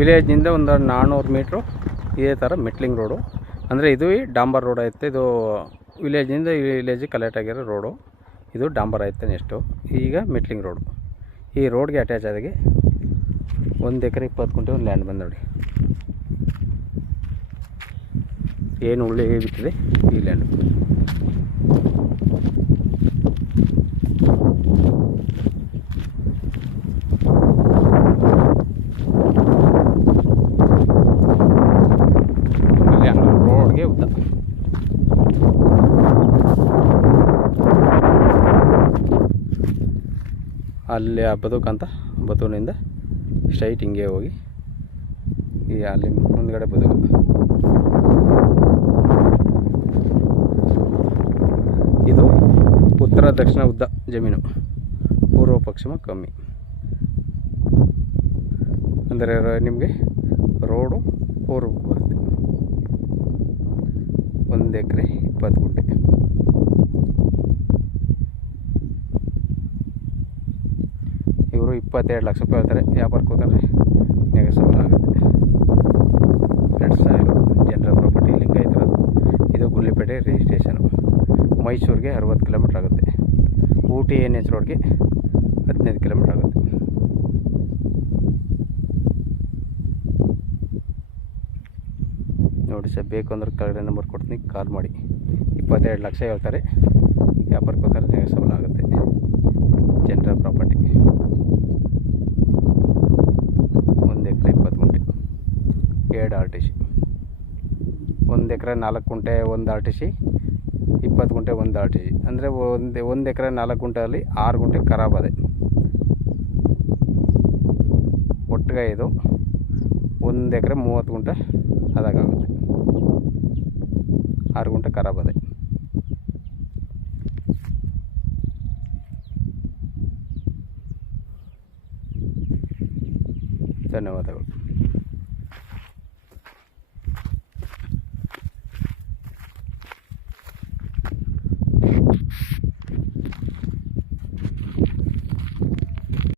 ವಿಲೇಜ್ನಿಂದ ಒಂದು 400 ಮೀಟ್ರು ಇದೇ ಥರ ಮೆಟ್ಲಿಂಗ್ ರೋಡು. ಅಂದರೆ ಇದು ಡಾಂಬರ್ ರೋಡ್ ಐತೆ. ಇದು ವಿಲೇಜ್ನಿಂದ ವಿಲೇಜಿಗೆ ಕಲೆಕ್ಟ್ ಆಗಿರೋ ರೋಡು. ಇದು ಡಾಂಬರ್ ಐತೆ. ನೆಕ್ಸ್ಟು ಈಗ ಮೆಟ್ಲಿಂಗ್ ರೋಡು. ಈ ರೋಡ್ಗೆ ಅಟ್ಯಾಚ್ ಆದಾಗೆ 1 ಎಕರೆ 20 ಗುಂಟೆ ಒಂದು ಲ್ಯಾಂಡ್ ಬಂದು ನೋಡಿ. ಏನು ಉಳ್ಳಿ ಬಿಟ್ಟಿದೆ ಈ ಲ್ಯಾಂಡು. ರೋಡ್ಗೆ ಉದ್ದ ಅಲ್ಲಿ ಆ ಬದುಕಂತ ಬದುಕಿನಿಂದ ಸ್ಟ್ರೈಟ್ ಹಿಂಗೆ ಹೋಗಿ ಈ ಅಲ್ಲಿ ಮುಂದ್ಗಡೆ ಬದುಕು. ಇದು ಉತ್ತರ ದಕ್ಷಿಣ ಉದ್ದ ಜಮೀನು, ಪೂರ್ವ ಪಶ್ಚಿಮ ಕಮ್ಮಿ. ಅಂದರೆ ನಿಮಗೆ ರೋಡು ಪೂರ್ವಕ್ಕೆ ಬರುತ್ತೆ. 1 ಎಕರೆ 20 ಗುಂಟೆ. ಇವರು 22 ಲಕ್ಷ ರೂಪಾಯಿ ಹೇಳ್ತಾರೆ. ವ್ಯಾಪಾರಕ್ಕೆ ಹೋದರೆ ನೆಗೆಸಬಲ್ ಆಗುತ್ತೆ. ರೆಡ್ ಸಾಯಿಲು, ಜನರಲ್ ಪ್ರಾಪರ್ಟಿ, ಲಿಂಗಾಯತರದು. ಇದು ಗುಂಡ್ಲುಪೇಟೆ ರಿಜಿಸ್ಟ್ರೇಷನು. ಮೈಸೂರಿಗೆ 60 ಕಿಲೋಮೀಟ್ರ್ ಆಗುತ್ತೆ. ಊಟಿ NH ರೋಡ್ಗೆ 15 ಕಿಲೋಮೀಟ್ರ್ ಆಗುತ್ತೆ. ನೋಡಿ ಸರ್, ಬೇಕು ಅಂದ್ರೆ ಕೆಳಗಡೆ ನಂಬರ್ ಕೊಡ್ತೀನಿ, ಕಾಲ್ ಮಾಡಿ. 22 ಲಕ್ಷ ಹೇಳ್ತಾರೆ. ವ್ಯಾಪಾರಕ್ಕೆ ಹೋದರೆ ನೆಗೆಸಬಲ್ ಆಗುತ್ತೆ. General property. 1 ಎಕರೆ 20 ಗುಂಟೆ, 2 RTC. 1 ಎಕರೆ 4 ಗುಂಟೆ 1 RTC, 20 ಗುಂಟೆ 1 RTC. ಅಂದರೆ 1 ಎಕರೆ 4 ಗುಂಟೆಯಲ್ಲಿ 6 ಗುಂಟೆ ಖರಾಬ್ ಅದೆ. ಒಟ್ಟಿಗೆ ಇದು 1 ಎಕರೆ 30 ಗುಂಟೆ ಅದಾಗುತ್ತೆ. 6 ಗುಂಟೆ ಖರಾಬ್ ಅದೆ. ಧನ್ಯವಾದಗಳು.